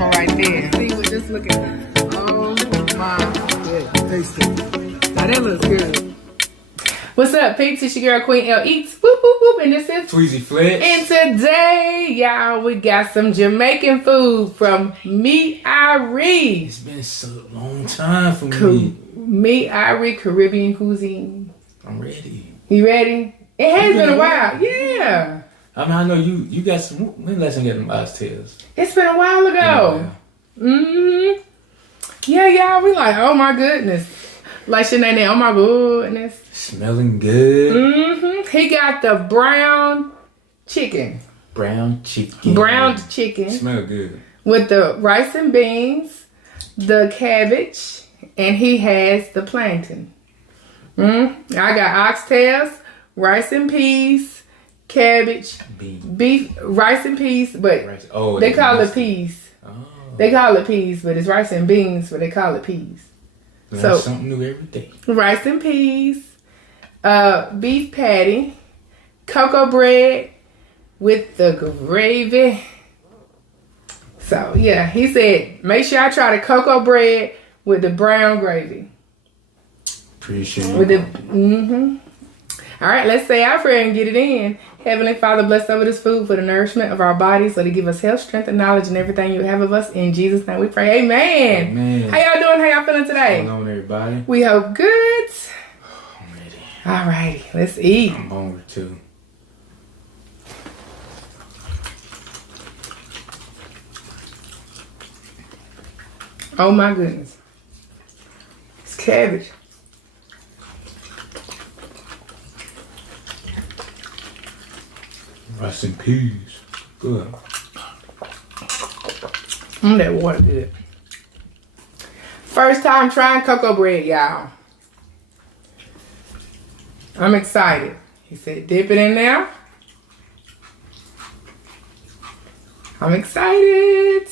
one right there. See what this looking like. Oh my goodness. Now that looks good. What's up, peeps? It's your girl Queen L Eats. Whoop, whoop, whoop. And this is Tweezy Flex. And today, y'all, we got some Jamaican food from Irie. It's been so long time for me. Irie Caribbean cuisine. I'm ready. You ready? It has been a while. Yeah. I mean, I know you got some. When last time you got them Oxtails? It's been a while ago. Mm-hmm. Yeah, y'all. We like, oh my goodness. Like Shanae, oh my goodness. Smelling good. Mm-hmm. He got the brown chicken. Browned chicken. Browned chicken. Smell good. With the rice and beans, the cabbage, and he has the plantain. I got oxtails, rice and peas, cabbage, beef, rice and peas, but they call it peas. Oh. They call it peas, but it's rice and beans, but they call it peas. So something new every day. Rice and peas, beef patty, cocoa bread with the gravy. So yeah, he said, make sure I try the cocoa bread with the brown gravy. Appreciate it. With the All right, let's say our prayer and get it in. Heavenly Father, bless over this food for the nourishment of our bodies, so to give us health, strength, and knowledge and everything you have of us. In Jesus' name we pray. Amen. Amen. How y'all doing? How y'all feeling today? What's going on, everybody? We hope good. I'm ready. All right, let's eat. I'm hungry too. Oh my goodness. It's cabbage. Rice and peas. Good. That water good. First time trying cocoa bread, y'all. I'm excited. He said dip it in there. I'm excited.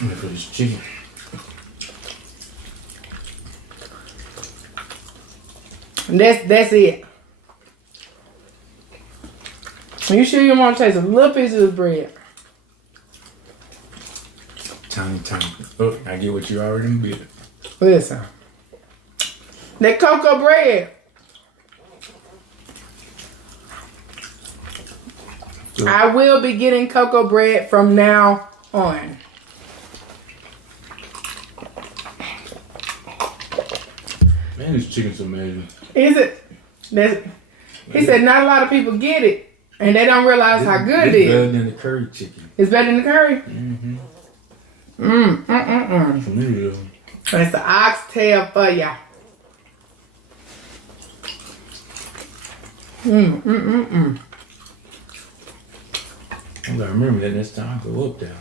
I'm ready for this chicken. And that's it. You sure you want to taste a little piece of this bread? Tiny. Oh, I get what you already did. Listen. That cocoa bread. Good. I will be getting cocoa bread from now on. Man, this chicken's amazing. Is it? He said not a lot of people get it. And they don't realize how good it is. It's better than the curry chicken. It's better than the curry? Mm-hmm. For me, though. It's the oxtail for ya. I gotta remember that next time I go up there.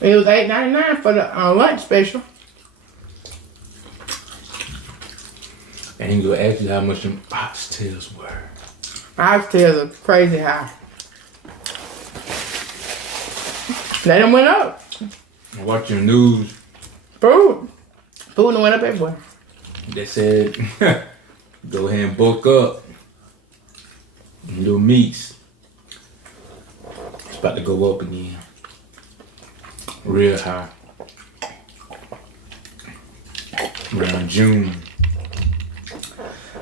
It was $8.99 for the lunch special. I ain't gonna ask you how much them oxtails were. Oxtails are crazy high. They done went up. I watch your news. Food done went up everywhere. They said, go ahead and bulk up. Little meats. It's about to go up again. Real high. Around June.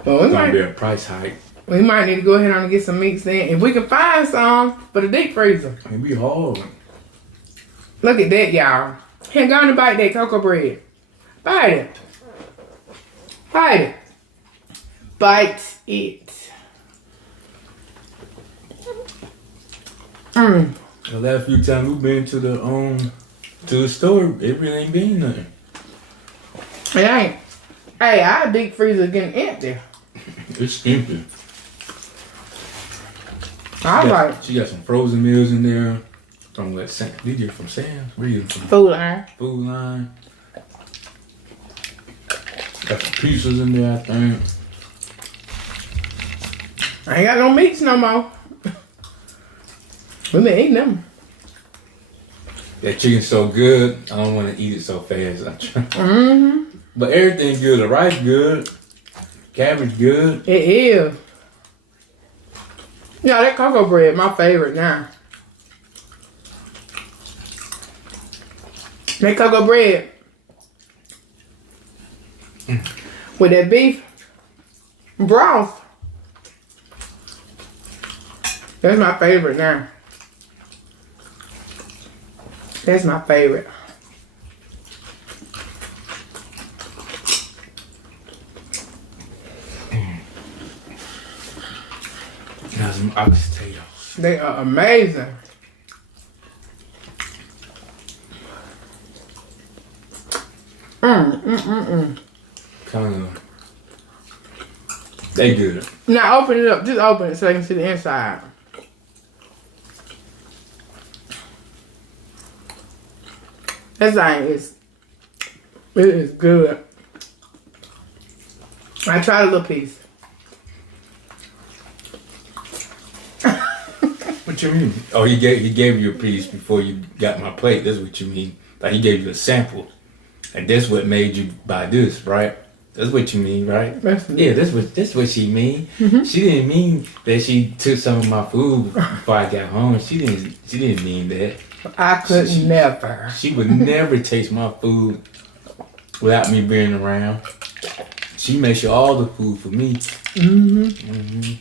Well, It's gonna be a price hike. We might need to go ahead and get some meats then. If we can find some for the deep freezer. It'll be hard. Look at that, y'all. Here, go on and bite that cocoa bread. Bite it. Bite it. Bite it. The last few times we've been to the store, it really ain't been nothing. It ain't. Hey, our deep freezer getting empty. It's empty. She got some frozen meals in there. From what? Did you get from Sam's? Where you from? Food line. Food line. Got some pizzas in there, I think. I ain't got no meats no more. We been eating them. That chicken's so good, I don't want to eat it so fast. But everything good. The rice good. Cabbage good. It is. Yeah, that cocoa bread, my favorite now. That cocoa bread with that beef broth. That's my favorite now. That's my favorite. Now some oxtails. They are amazing. Kind of. They good. Now open it up. Just open it so I can see the inside. That thing is, it is good. I tried a little piece. What you mean? Oh, he gave you a piece before you got my plate. That's what you mean. Like he gave you a sample, and that's what made you buy this, right? That's what you mean, right? Yeah, that's what she mean. Mm-hmm. She didn't mean that she took some of my food before I got home. She didn't mean that. I could never. She would never taste my food without me being around. She makes sure all the food for me. Mm-hmm. Mm-hmm.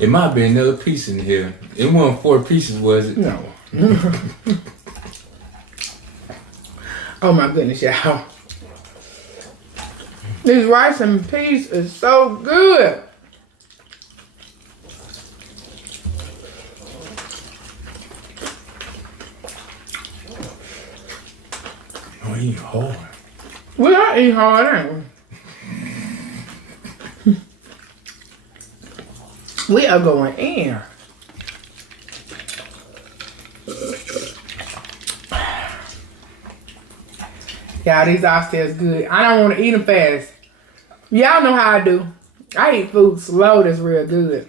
It might be another piece in here. It wasn't 4 pieces, was it? No. Oh my goodness, y'all. This rice and peas is so good. Oh, you hard. We are eating hard, ain't we? We are going in. Y'all, these oxtails good. I don't want to eat them fast. Y'all know how I do. I eat food slow that's real good.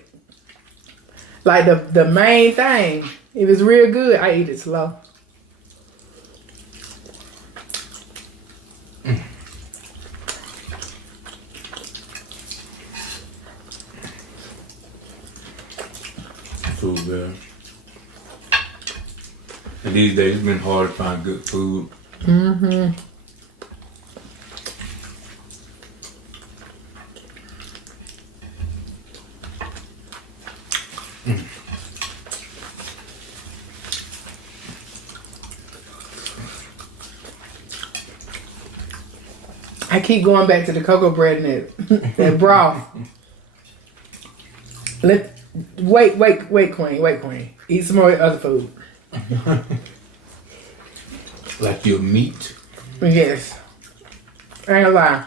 Like the main thing. If it's real good, I eat it slow. Food, man. And these days it's been hard to find good food. Mm-hmm. I keep going back to the cocoa bread and that broth. Wait, queen. Eat some more other food. Like your meat. Yes. I ain't gonna lie.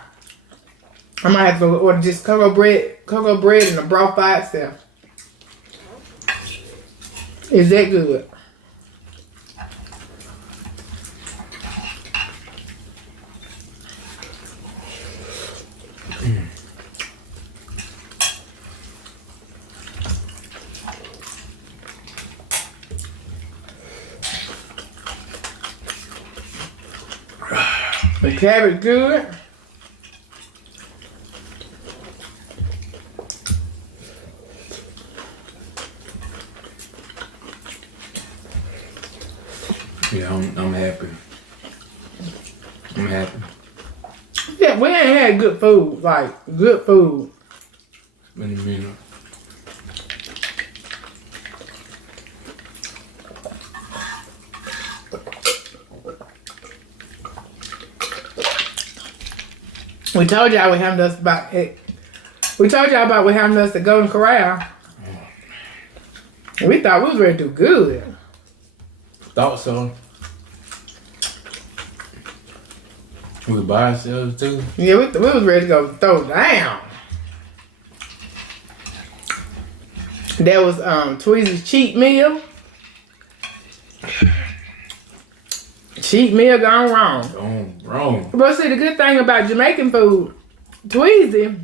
I might have to order just cocoa bread and a broth by itself. Is that good? The cabbage good. Yeah, I'm happy. I'm happy. Yeah, we ain't had good food. Like, good food. What do you mean? We told y'all we having us about it. We told y'all about we having us the Golden Corral. We thought we was ready to do good. Thought so. We was by ourselves too. Yeah, we was ready to go throw down. That was Tweezy's cheat meal. Cheat meal gone wrong. Gone wrong. But see, the good thing about Jamaican food, Tweezy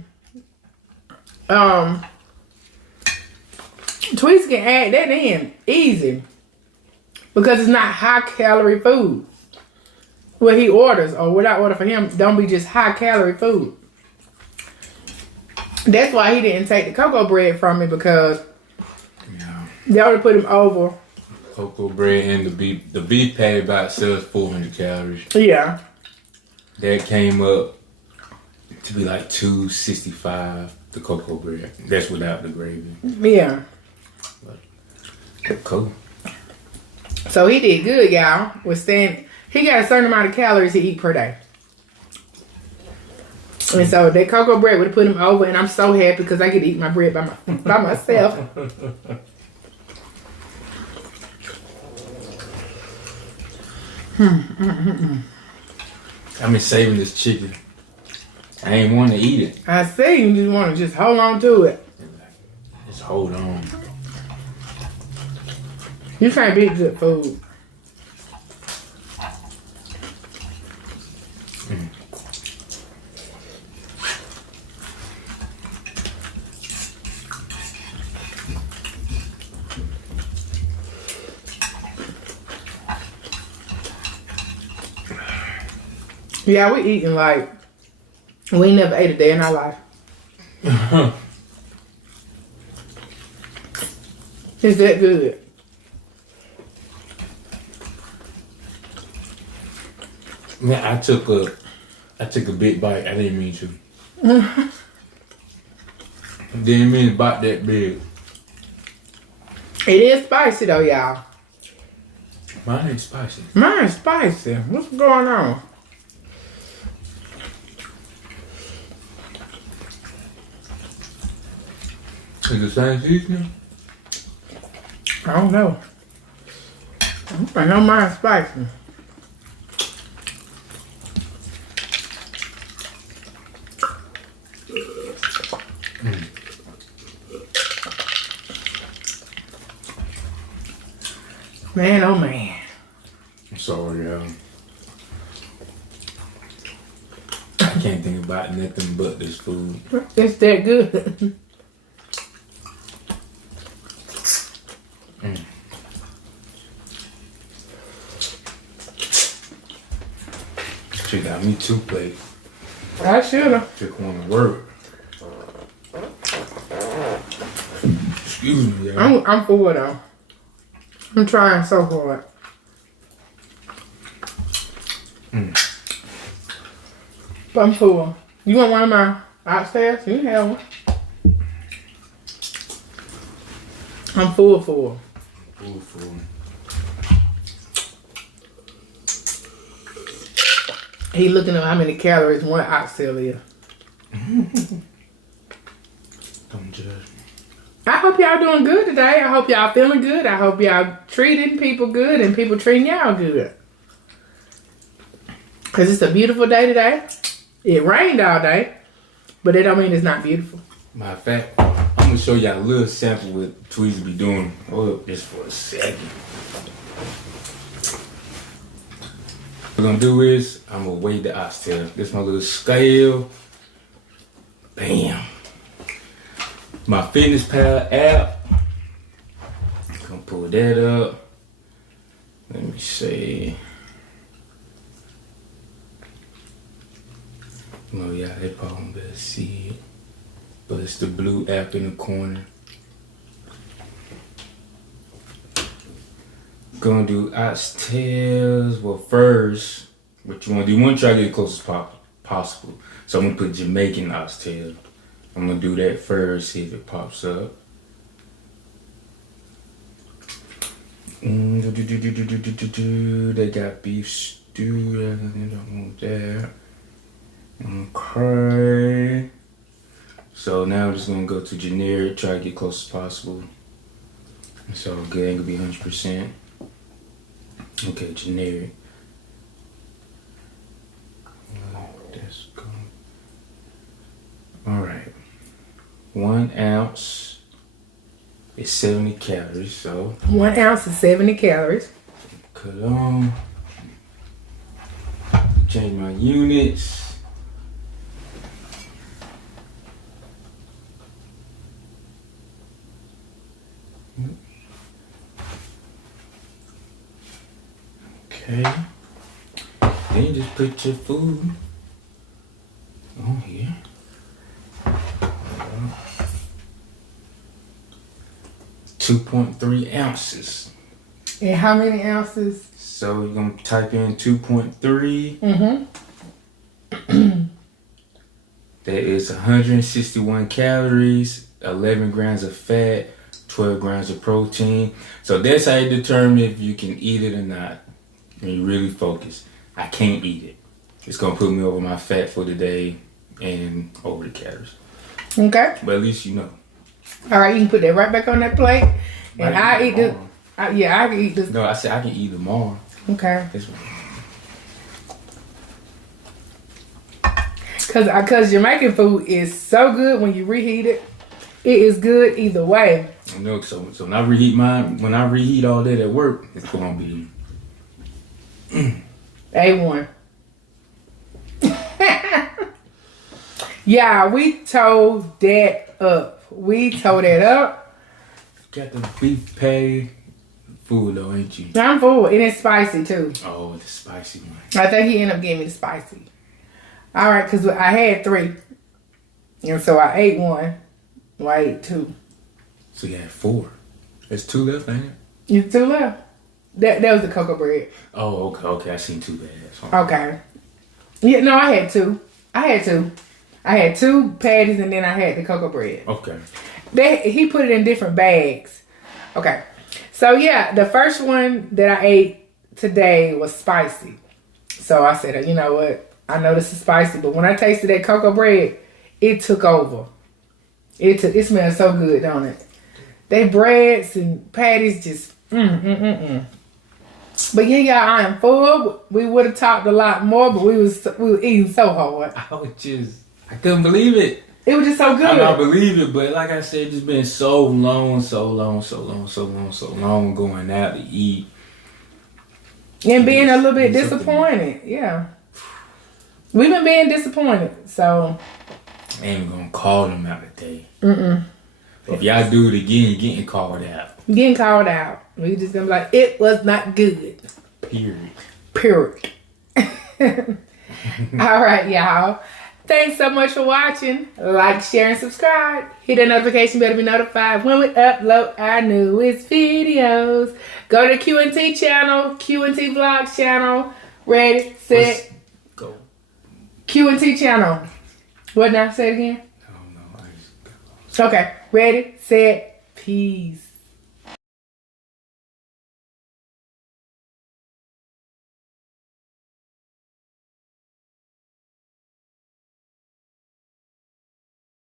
can add that in easy. because it's not high calorie food. What he orders or what I order for him don't be just high calorie food. That's why he didn't take the cocoa bread from me, because they already put him over. Cocoa bread and the beef patty by itself is 400 calories. Yeah. That came up to be like 265. The cocoa bread. That's without the gravy. Yeah. But cool. So he did good, y'all. He got a certain amount of calories he eat per day. And so that cocoa bread would put him over, and I'm so happy because I get to eat my bread by myself. I've been saving this chicken. I ain't want to eat it. I see you just want to just hold on to it. Just hold on. You can't beat good food. Yeah, we eating like we never ate a day in our life. It's that good. Man, I took a big bite. I didn't mean to. Didn't mean to bite that big. It is spicy though, y'all. Mine ain't spicy. Mine's spicy. What's going on? Is it the same seasoning? I don't know. I know mine's spicy. Man, oh man. I'm sorry, y'all. I can't think about nothing but this food. It's that good. She got me 2 plates. I should've. Took one to work. Excuse me, y'all. I'm full though. I'm trying so hard. But I'm full. You want one of my oxtails? You can have one. I'm full. Full. He looking at how many calories one oxtail is. Don't judge me. I hope y'all doing good today. I hope y'all feeling good. I hope y'all treating people good and people treating y'all good. Because it's a beautiful day today. It rained all day, but it don't mean it's not beautiful. Matter of fact, I'm going to show y'all a little sample what Tweezy be doing. Hold up just for a second. What I'm going to do is, I'm going to weigh the oxtail. This is my little scale. Bam. My Fitness Pal app. Gonna pull that up. Let me see. Oh yeah, they probably better see it. But it's the blue app in the corner. Gonna do oxtails. Well, first, what you want to do? You want to try to get as close as possible. So I'm gonna put Jamaican oxtail. I'm gonna do that first, see if it pops up. They got beef stew. I don't want that. Okay. So now I'm just gonna go to generic, try to get close as possible. So good, ain't gonna be 100%. Okay, generic. That's good. All right. 1 ounce is 70 calories, so 1 ounce is 70 calories. cut on. Change my units. Okay. Then you just put your food on here. 2.3 ounces. And how many ounces? So you're gonna type in 2.3. That is 161 calories, 11 grams of fat, 12 grams of protein. So that's how you determine if you can eat it or not. When you really focus. I can't eat it. It's gonna put me over my fat for the day and over the calories. Okay. But at least you know. All right, you can put that right back on that plate. And I eat this. Yeah, I can eat this. No, I said I can eat them all. Okay. This one. Cause Jamaican food is so good when you reheat it. It is good either way. I know. So when I reheat when I reheat all that at work, it's gonna be A1. Yeah, we towed that up. Got the beef patty food though, ain't you? I'm full, and it's spicy too. Oh, the spicy one. I think he ended up giving me the spicy. All right, because I had 3. And so I ate 1. Well, I ate 2. So you had 4. There's 2 left, ain't it? You 2 left? That was the cocoa bread. Oh, okay. I seen 2 bags. Okay. Yeah, no, I had 2. I had 2 patties and then I had the cocoa bread. Okay. He put it in different bags. Okay. So yeah, the first one that I ate today was spicy. So I said, you know what? I know this is spicy, but when I tasted that cocoa bread, it took over. It smells so good, don't it? They breads and patties just But yeah, y'all, I am full. We would have talked a lot more, but we were eating so hard. I couldn't believe it. It was just so good. I don't believe it, but like I said, it's been so long going out to eat. And being a little bit disappointed. Yeah. We've been being disappointed, so. I ain't gonna call them out today. If y'all do it again, you're getting called out. Getting called out. We just gonna be like, it was not good. Period. All right, y'all. Thanks so much for watching. Like, share, and subscribe. Hit that notification bell to be notified when we upload our newest videos. Go to the Q&T channel, Q&T Vlogs channel. Ready, set, go. Q&T channel. What now? Say it again. I don't know. Okay. Ready, set, peace.